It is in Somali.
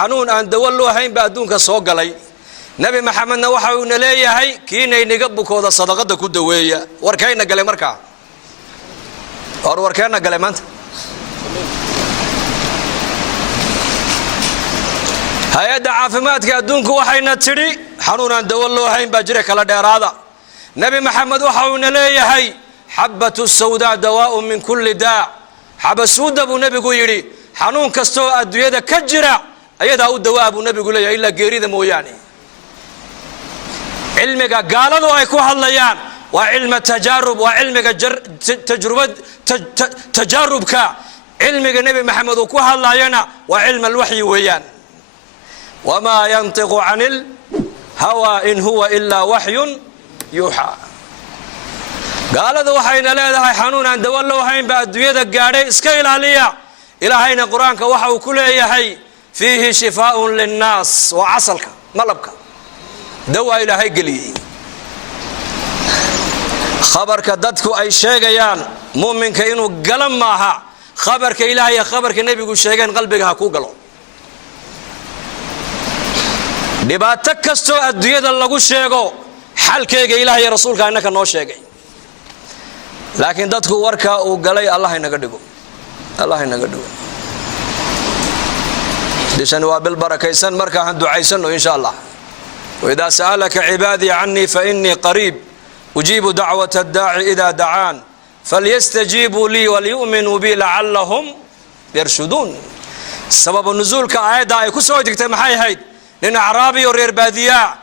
xanuun aan dawo loo hayn ba adduunka soo galay nabi maxamedna waxa uu leeyahay kiinay niga bukooda sadaqada ku daweeya warkayna galay markaa warkayna galay maanta hay'adda caafimaadka adduunku waxayna tiri xanuun aan dawo loo hayn baa jira kala dheeraada nabi maxamed waxa uu leeyahay habatu sawda dawaa'un min kulli daa habasuuda buu nabigu yiri xanuun kasto adduunyada ka jira ayada uu dawaa buu nabigu leeyahay illa geerida mooyaane cilmiga gaaladu ay ku hadlayaan waa cilmi tajarrub waa cilmiga tajrubad tajarrubka cilmiga nabi maxamed uu ku hadlayana waa cilmi alwahyi weeyaan wama yantiqu anil hawa in huwa illa wahyun yuha gaaladu waxayna leedahay xanuun aan dawo loo hayn ba adduunyada gaadhay iska ilaaliya ilaahayna quraanka waxa uu ku leeyahay fihi shifaa'un linnaas wa asalka malabka dawa ilaahay galiyay khabarka dadku ay sheegayaan muuminka inuu galan maaha khabarka ilaahay iyo khabarka nabigu sheegeen qalbiga ha ku galo dhibaato kasto adduunyada lagu sheego xalkeega ilaahay iyo rasuulka innaka noo sheegay laakiin dadku warka uu galay Allah inaga dhigo dishan waa bil barakaysan marka aan ducaysano insha Allah وإذا سألك عبادي عني فإني قريب أجيب دعوة الداعي إذا دعان فليستجيبوا لي وليؤمنوا بي لعلهم يرشدون سبب النزول كآية كسوة جكت محاي هيد لأن أعرابي ورير بادية